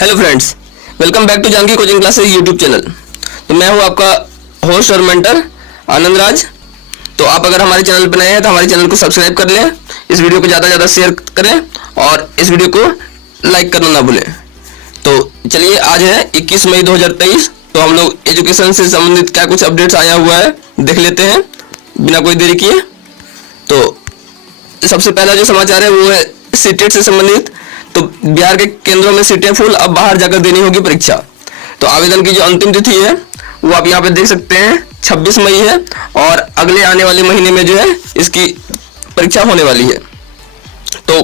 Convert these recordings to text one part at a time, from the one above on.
Hello friends, welcome back to Janaki coaching classes YouTube channel. तो मैं हूं आपका होस्ट और मेंटर आनंद राज। तो आप अगर हमारे चैनल पर नए हैं तो हमारे चैनल को सब्सक्राइब कर लें, इस वीडियो को ज़्यादा से ज़्यादा शेयर करें और इस वीडियो को लाइक करना ना भूलें। तो चलिए, आज है 21 मई 2023। तो हम लोग एजुकेशन से संबंधित क्या कुछ अपडेट्स आया हुआ है देख लेते हैं बिना कोई देरी किए। तो सबसे पहला जो समाचार है वो है सीटेट से संबंधित। तो बिहार के केंद्रों में सीटें फुल, अब बाहर जाकर देनी होगी परीक्षा। तो आवेदन की जो अंतिम तिथि है वो आप यहाँ पे देख सकते हैं 26 मई है और अगले आने वाले महीने में जो है इसकी परीक्षा होने वाली है। तो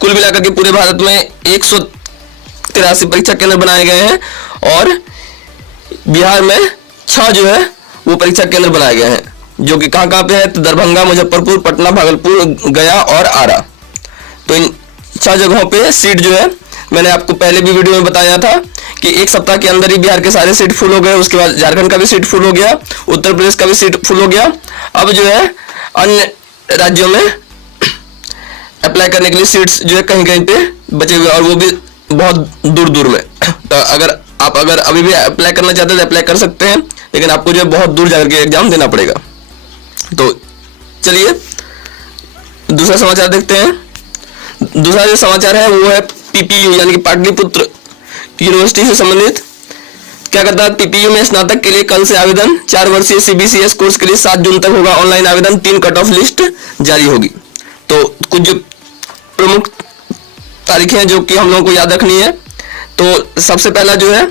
कुल मिलाकर के पूरे भारत में 183 परीक्षा केंद्र बनाए गए हैं और बिहार में 6 जो है वो परीक्षा केंद्र बनाए गए हैं, जो कि कहाँ पे है तो दरभंगा, मुजफ्फरपुर, पटना, भागलपुर, गया और आरा। तो इन 6 जगहों पे सीट जो है मैंने आपको पहले भी वीडियो में बताया था कि एक सप्ताह के अंदर ही बिहार के सारे सीट फुल हो गए। उसके बाद झारखंड का भी सीट फुल हो गया, उत्तर प्रदेश का भी सीट फुल हो गया। अब जो है अन्य राज्यों में अप्लाई करने के लिए सीट्स जो है कहीं कहीं पे बचे हुए और वो भी बहुत दूर दूर में। तो अगर अभी भी अप्लाई करना चाहते हैं तो अप्लाई कर सकते हैं, लेकिन आपको जो है बहुत दूर जाकर के एग्जाम देना पड़ेगा। तो चलिए दूसरा समाचार देखते हैं। दूसरा जो समाचार है वो है पीपीयू यानी कि पाटलिपुत्र यूनिवर्सिटी से संबंधित। क्या करता है, पीपीयू में स्नातक के लिए कल से आवेदन। 4 वर्षीय सीबीसीएस कोर्स के लिए 7 जून तक होगा ऑनलाइन आवेदन। 3 कट ऑफ लिस्ट जारी होगी। तो कुछ जो प्रमुख तारीखें हैं जो कि हम लोगों को याद रखनी है। तो सबसे पहला जो है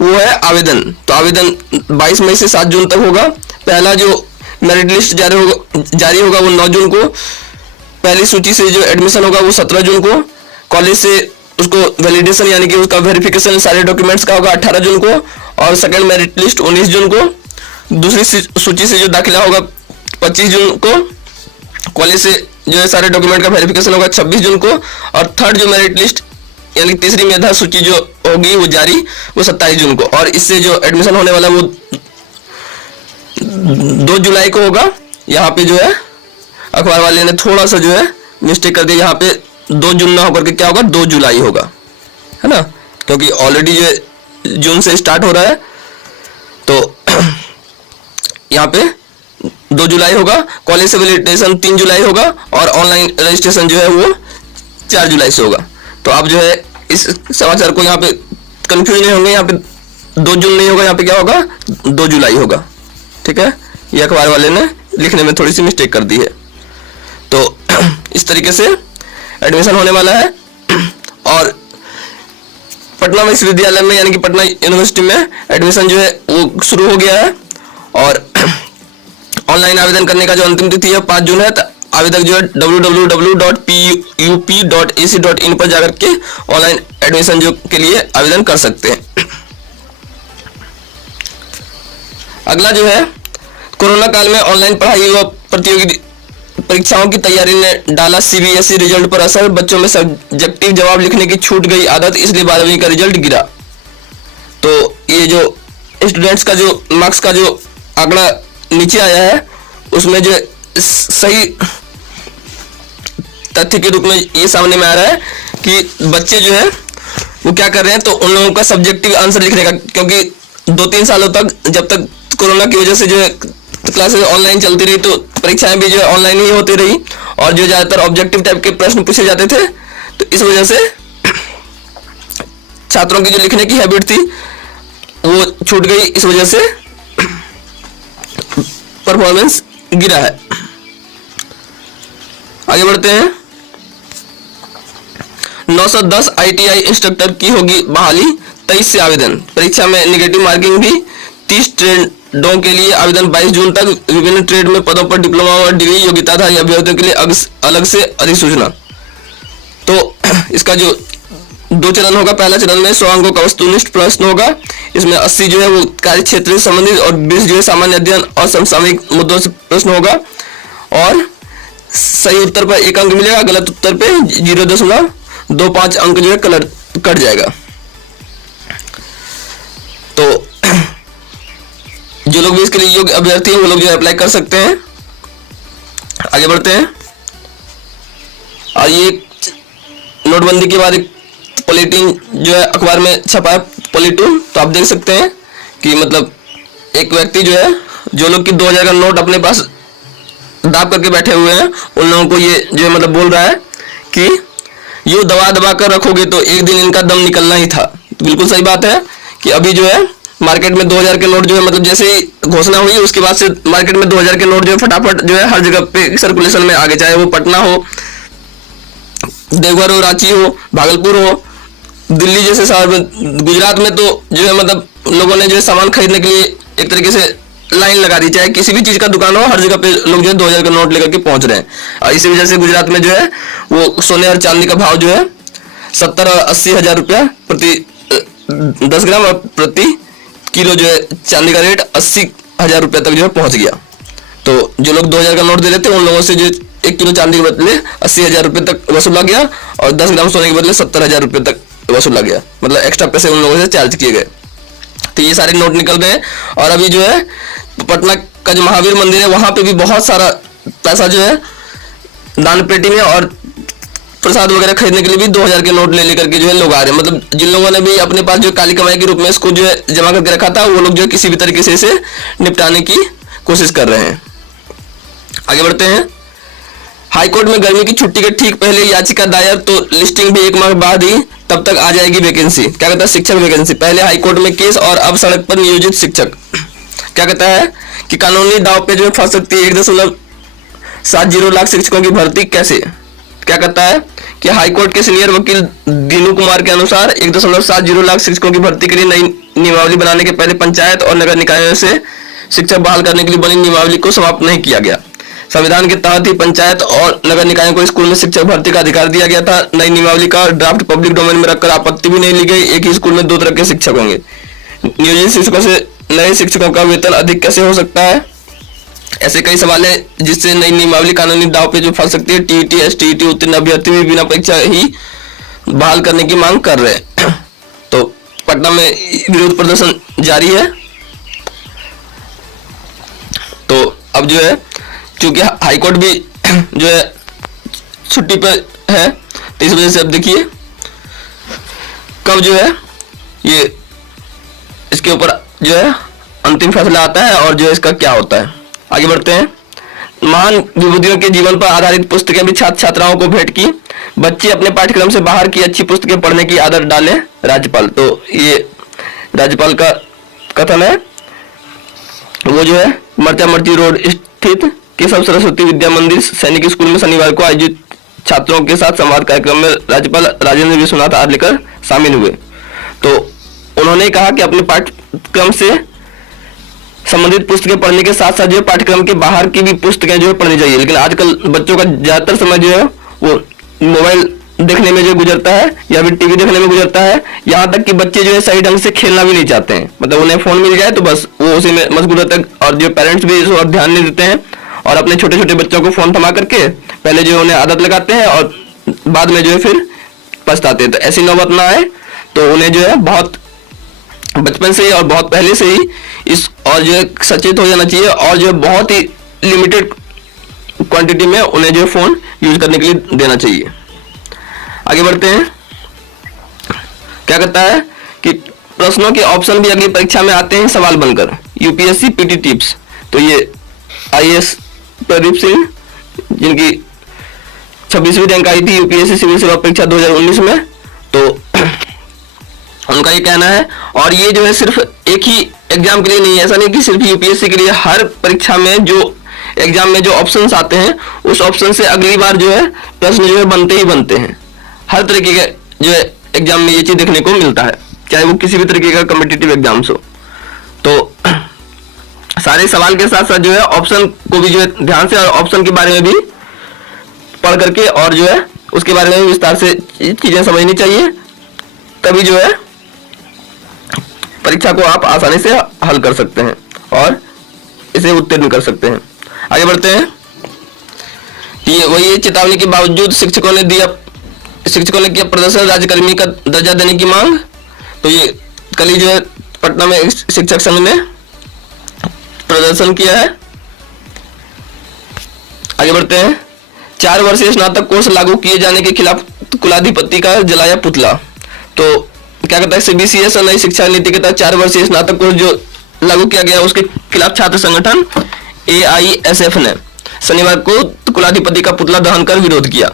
वो है आवेदन। तो आवेदन 22 मई से 7 जून तक होगा। पहला जो मेरिट लिस्ट जारी होगा वो 9 जून को। पहली सूची से जो एडमिशन होगा वो 17 जून को। कॉलेज से उसको वैलिडेशन यानी कि उसका वेरिफिकेशन सारे डॉक्यूमेंट्स का होगा 18 जून को और सेकंड मेरिट लिस्ट 19 जून को। दूसरी सूची से जो दाखिला होगा 25 जून को। कॉलेज से जो है सारे डॉक्यूमेंट का वेरिफिकेशन होगा 26 जून को और थर्ड जो मेरिट लिस्ट यानी तीसरी मेधा सूची जो होगी वो जारी वो 27 जून को। और इससे जो एडमिशन होने वाला वो 2 जुलाई को होगा। यहाँ पे जो है अखबार वाले ने थोड़ा सा जो है मिस्टेक कर दिया, यहाँ पे 2 जून ना होकर के क्या होगा 2 जुलाई होगा, है ना, क्योंकि ऑलरेडी जो जून से स्टार्ट हो रहा है। तो यहाँ पे 2 जुलाई होगा। कॉलेज से वैलिडेशन 3 जुलाई होगा और ऑनलाइन रजिस्ट्रेशन जो है वो 4 जुलाई से होगा। तो आप जो है इस समाचार को यहाँ पे कंफ्यूज नहीं होंगे, यहाँ पे 2 जून नहीं होगा, यहाँ पे क्या होगा 2 जुलाई होगा। ठीक है, ये अखबार वाले ने लिखने में थोड़ी सी मिस्टेक कर दी है। तो इस तरीके से एडमिशन होने वाला है और पटना विश्वविद्यालय में यानी कि पटना यूनिवर्सिटी में एडमिशन जो है वो शुरू हो गया है और ऑनलाइन आवेदन करने का जो अंतिम तिथि है 5 जून है। तो आवेदक जो है www.pup.ac.in पर जाकर के ऑनलाइन एडमिशन जो के लिए आवेदन कर सकते हैं। अगला जो है, कोरोना काल में ऑनलाइन पढ़ाई व प्रतियोगी परीक्षाओं की तैयारी ने डाला सीबीएसई रिजल्ट पर असर। बच्चों में सब्जेक्टिव जवाब लिखने की छूट गई आदत, इसलिए 12वीं का रिजल्ट गिरा। तो ये जो स्टूडेंट्स का जो मार्क्स का जो आंकड़ा नीचे आया है उसमें जो सही तथ्य के रूप में ये सामने में आ रहा है कि बच्चे जो है वो क्या कर रहे हैं, तो उन लोगों का सब्जेक्टिव आंसर लिखने का, क्योंकि 2-3 सालों तक जब तक कोरोना की वजह से जो है क्लासेस ऑनलाइन चलती रही तो परीक्षाएं भी जो है ऑनलाइन ही होती रही और जो ज़्यादातर ऑब्जेक्टिव टाइप के प्रश्न पूछे जाते थे, तो इस वजह से छात्रों की जो लिखने की हैबिट थी वो छूट गई। इस वजह से परफॉर्मेंस गिरा है। आगे बढ़ते हैं। 910 आईटीआई इंस्ट्रक्टर की होगी बहाली, 23 से आवेदन। परीक्षा में नेगेटिव मार्किंग भी। 30 ट्रेडों के लिए आवेदन 22 जून तक। विभिन्न ट्रेड में पदों पर डिप्लोमा और डिग्री योग्यताधारी अभ्यर्थियों के लिए अलग से अधिसूचना। तो इसका जो 2 चरण होगा, पहला चरण में 100 अंकों का वस्तुनिष्ठ प्रश्न होगा। इसमें 80 जो है वो कार्य क्षेत्र से संबंधित और 20 जो है सामान्य अध्ययन और समसामयिक मुद्दों से प्रश्न होगा और सही उत्तर पर 1 अंक मिलेगा, गलत उत्तर पे 0.25 अंक जो है कट जाएगा। तो जो लोग भी इसके लिए योग्य अभ्यर्थी हैं वो लोग जो अप्लाई कर सकते हैं। आगे बढ़ते हैं। और ये नोटबंदी के बाद एक पॉलिटीन जो है अखबार में छपा है, पॉलिटून। तो आप देख सकते हैं कि मतलब एक व्यक्ति जो है, जो लोग कि 2000 का नोट अपने पास दाब करके बैठे हुए हैं, उन लोगों को ये जो है मतलब बोल रहा है कि यूँ दबा दबा कर रखोगे तो एक दिन इनका दम निकलना ही था। तो बिल्कुल सही बात है कि अभी जो है मार्केट में 2000 के नोट जो है मतलब जैसे ही घोषणा हुई उसके बाद से मार्केट में 2000 के नोट जो है फटाफट जो है हर जगह पे सर्कुलेशन में आ गए, चाहे वो पटना हो, देवघर हो, रांची हो, भागलपुर हो, दिल्ली जैसे शहर में, गुजरात में तो जो है मतलब लोगों ने जो है सामान खरीदने के लिए एक तरीके से लाइन लगा दी, चाहे किसी भी चीज का दुकान हो, हर जगह पे लोग जो है 2000 का नोट लेकर के पहुंच रहे हैं। और इसी वजह से गुजरात में जो है वो सोने और चांदी का भाव जो है 70 और 80 हजार रुपया प्रति 10 ग्राम और प्रति किलो जो है चांदी का रेट 80 हजार रुपया तक जो है पहुंच गया। तो जो लोग 2000 का नोट दे रहे थे उन लोगों से जो 1 किलो चांदी के बदले 80 हजार रुपये तक वसूला गया और 10 ग्राम सोने के बदले 70 हजार रुपये तक वसूला गया, मतलब एक्स्ट्रा पैसे उन लोगों से चार्ज किए गए। तो ये सारे नोट निकल गए। और अभी जो है पटना का जो महावीर मंदिर है वहां पे भी बहुत सारा पैसा जो है दान पेटी में और प्रसाद वगैरह खरीदने के लिए भी 2000 के नोट ले लेकर के जो है लोग आ रहे हैं। मतलब जिन लोगों ने भी अपने पास जो काली कमाई के रूप में इसको जो है जमा करके रखा था वो लोग जो है किसी भी तरीके से इसे निपटाने की कोशिश कर रहे हैं। आगे बढ़ते हैं। हाईकोर्ट में गर्मी की छुट्टी के ठीक पहले याचिका दायर, तो लिस्टिंग भी 1 माह बाद ही तब तक आ जाएगी वैकेंसी। क्या कहता है? शिक्षक वैकेंसी। पहले हाईकोर्ट में केस और अब सड़क पर नियोजित शिक्षक। क्या कहता है कि कानूनी दाव पे जो फंस सकती है 1.70 लाख शिक्षकों की भर्ती कैसे। क्या कहता है कि हाईकोर्ट के सीनियर वकील दीनू कुमार के अनुसार 1.70 लाख शिक्षकों की भर्ती के लिए नई नियमावली बनाने के पहले पंचायत और नगर निकायों से शिक्षक बहाल करने के लिए बनी नियमावली को समाप्त नहीं किया गया। संविधान के तहत ही पंचायत और नगर निकायों को स्कूल में शिक्षक भर्ती का अधिकार दिया गया था। नई नियमावली का ड्राफ्ट पब्लिक डोमेन में रखकर आपत्ति भी नहीं ली गई। एक ही स्कूल में 2 तरह के शिक्षक होंगे। नियोजित शिक्षकों से नए शिक्षकों का वेतन अधिक कैसे हो सकता है? ऐसे कई सवाल है जिससे नई नियमावली कानूनी दाव पे जो फंस सकती है। टीईटी एसटीईटी उत्तीर्ण अभ्यर्थी भी बिना परीक्षा ही बहाल करने की मांग कर रहे हैं। तो पटना में विरोध प्रदर्शन जारी है। तो अब जो है क्योंकि हाईकोर्ट भी जो है छुट्टी पर है तो इस वजह से अब देखिए कब जो है ये इसके ऊपर जो है अंतिम फैसला आता है और जो है इसका क्या होता है। आगे बढ़ते हैं। महान विभूतियों के जीवन पर आधारित पुस्तकें भी छात्र छात्राओं को भेंट की। बच्चे अपने पाठ्यक्रम से बाहर की अच्छी पुस्तकें पढ़ने की आदत डालें, राज्यपाल। तो ये राज्यपाल का कथन है। वो जो है मर्चा मर्ची रोड स्थित केशव सरस्वती विद्या मंदिर सैनिक स्कूल में शनिवार को आयोजित छात्रों के साथ संवाद कार्यक्रम में राज्यपाल राजेंद्र विश्वनाथ आर्लेकर शामिल हुए। तो उन्होंने कहा कि अपने पाठ्यक्रम से संबंधित पुस्तकें पढ़ने के साथ साथ जो है पाठ्यक्रम के बाहर की भी पुस्तकें जो है पढ़नी चाहिए। लेकिन आजकल बच्चों का ज्यादातर समय जो है वो मोबाइल देखने में जो गुजरता है या फिर टीवी देखने में गुजरता है। यहाँ तक कि बच्चे जो है सही ढंग से खेलना भी नहीं चाहते हैं। मतलब उन्हें फोन मिल जाए तो बस वो उसी में मशगूल रहते हैं और जो पेरेंट्स भी इस और ध्यान नहीं देते हैं और अपने छोटे छोटे बच्चों को फोन थमा करके पहले जो उन्हें आदत लगाते हैं और बाद में जो है फिर पछताते हैं। तो ऐसी नौबत ना आए तो उन्हें जो है बहुत बचपन से ही और बहुत पहले से ही इस और जो है सचेत हो जाना चाहिए और जो है बहुत ही लिमिटेड क्वांटिटी में उन्हें जो है फोन यूज करने के लिए देना चाहिए। आगे बढ़ते हैं। क्या कहता है कि प्रश्नों के ऑप्शन भी अगली परीक्षा में आते हैं सवाल बनकर। UPSC PT tips. तो ये आईएएस प्रदीप सिंह जिनकी 26वीं रैंक आई थी यूपीएससी सिविल सेवा परीक्षा 2019 में, तो उनका ये कहना है। और ये जो है सिर्फ एक ही एग्जाम के लिए नहीं है, ऐसा नहीं कि सिर्फ यूपीएससी के लिए, हर परीक्षा में जो एग्जाम में जो ऑप्शंस आते हैं उस ऑप्शन से अगली बार जो है प्रश्न जो है बनते ही बनते हैं। हर तरीके के जो है एग्जाम में ये चीज देखने को मिलता है, चाहे वो किसी भी तरीके का कॉम्पिटिटिव एग्जाम्स हो। तो सारे सवाल के साथ साथ जो है ऑप्शन को भी जो है ध्यान से और ऑप्शन के बारे में भी पढ़ करके और जो है उसके बारे में विस्तार से चीजें समझनी चाहिए, तभी जो है परीक्षा को आप आसानी से हल कर सकते हैं और इसे उत्तीर्ण कर सकते हैं। आगे बढ़ते हैं। ये वही चेतावनी के बावजूद शिक्षकों ने किया प्रदर्शन, राज्यकर्मी का दर्जा देने की मांग। तो ये कल ही जो है पटना में शिक्षक संघ ने प्रदर्शन किया है। आगे बढ़ते हैं। 4 वर्षीय स्नातक कोर्स लागू किए जाने के खिलाफ कुलाधिपति का जलाया पुतला। तो क्या कहता है, सीबीसीएस और नई शिक्षा नीति के तहत 4 वर्षीय स्नातक कोर्स जो लागू किया गया, उसके खिलाफ छात्र संगठन AISF ने शनिवार को कुलाधिपति का पुतला दहन कर विरोध किया।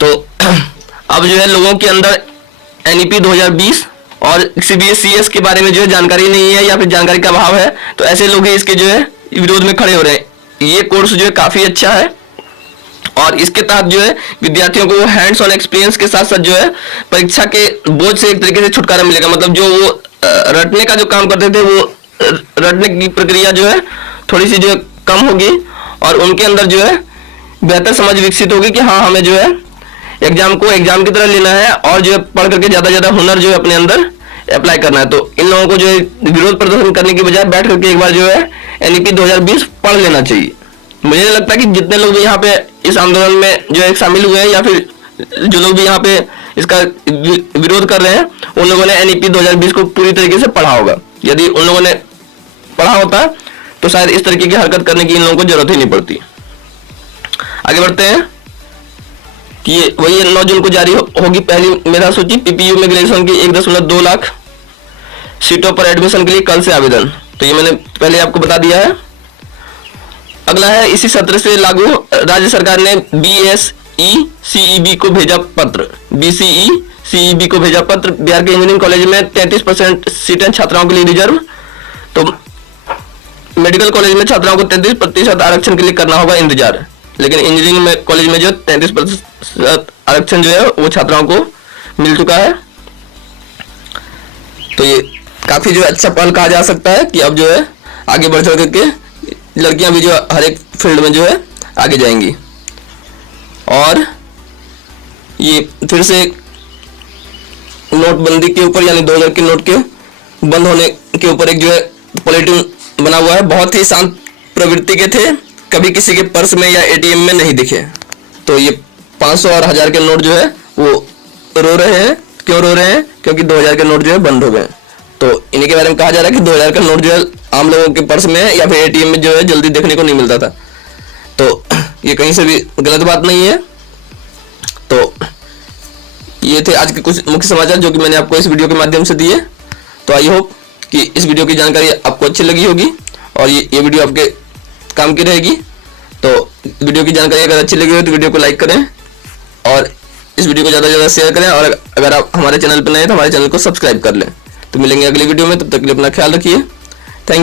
तो अब जो है लोगों के अंदर NEP 2020 और CBSES के बारे में जो है जानकारी नहीं है या फिर जानकारी का अभाव है, तो ऐसे लोग ही इसके जो है विरोध में खड़े हो रहे हैं। ये कोर्स जो है काफी अच्छा है और इसके तहत जो है विद्यार्थियों को हैंड्स ऑन एक्सपीरियंस के साथ साथ जो है परीक्षा के बोझ से एक तरीके से छुटकारा मिलेगा। मतलब जो वो रटने का जो काम करते थे, वो रटने की प्रक्रिया जो है थोड़ी सी जो है कम होगी और उनके अंदर जो है बेहतर समझ विकसित होगी कि हाँ, हमें जो है एग्जाम को एग्जाम की तरह लेना है और जो है पढ़ करके ज्यादा हुनर जो है अपने अंदर अप्लाई करना है। तो इन लोगों को जो है विरोध प्रदर्शन करने की बजाय बैठ करके एक बार जो है NEP 2020 पढ़ लेना चाहिए। मुझे लगता है कि जितने लोग भी यहाँ पे इस आंदोलन में जो है शामिल हुए हैं या फिर जो लोग भी यहाँ पे इसका विरोध कर रहे हैं, उन लोगों ने NEP 2020 को पूरी तरीके से पढ़ा होगा। यदि उन लोगों ने पढ़ा होता तो शायद इस तरीके की हरकत करने की इन लोगों को जरूरत ही नहीं पड़ती। आगे बढ़ते हैं कि ये वही 9 जून को जारी होगी पहली मेधा सूची। PPU में ग्रेजुएशन की 1.2 लाख सीटों पर एडमिशन के लिए कल से आवेदन। तो ये मैंने पहले आपको बता दिया है। अगला है, इसी सत्र से लागू राज्य सरकार ने BSE-CEB को भेजा पत्र। BCE-CEB को भेजा पत्र। बिहार के इंजीनियरिंग कॉलेज में 33% सीटें छात्राओं के लिए रिजर्व। तो मेडिकल कॉलेज में छात्राओं को 33% आरक्षण के लिए करना होगा इंतजार, लेकिन इंजीनियरिंग में कॉलेज में जो 33% आरक्षण जो है वो छात्राओं को मिल चुका है। तो ये काफी जो है अच्छा पहल कहा जा सकता है कि अब जो है आगे बढ़ चढ़ करके लड़कियां भी जो हर एक फील्ड में जो है आगे जाएंगी। और ये फिर से नोटबंदी के ऊपर यानी 2000 के नोट के बंद होने के ऊपर एक जो है बुलेटिन बना हुआ है। बहुत ही शांत प्रवृत्ति के थे, कभी किसी के पर्स में या ATM में नहीं दिखे। तो ये 500 और 1000 के नोट जो है वो रो रहे हैं। क्यों रो रहे हैं? क्योंकि 2000 के नोट जो है बंद हो गए। तो इन्हीं के बारे में कहा जा रहा है कि 2000 का नोट जो है आम लोगों के पर्स में या फिर ATM में जो है जल्दी देखने को नहीं मिलता था। तो ये कहीं से भी गलत बात नहीं है। तो ये थे आज के कुछ मुख्य समाचार जो कि मैंने आपको इस वीडियो के माध्यम से दिए। तो आई होप कि इस वीडियो की जानकारी आपको अच्छी लगी होगी और ये वीडियो आपके काम की रहेगी। तो वीडियो की जानकारी अगर अच्छी लगी हो तो वीडियो को लाइक करें और इस वीडियो को ज़्यादा से ज़्यादा शेयर करें। और अगर आप हमारे चैनल पर नए हैं तो हमारे चैनल को सब्सक्राइब कर लें। तो मिलेंगे अगली वीडियो में, तब तक के लिए अपना ख्याल रखिए।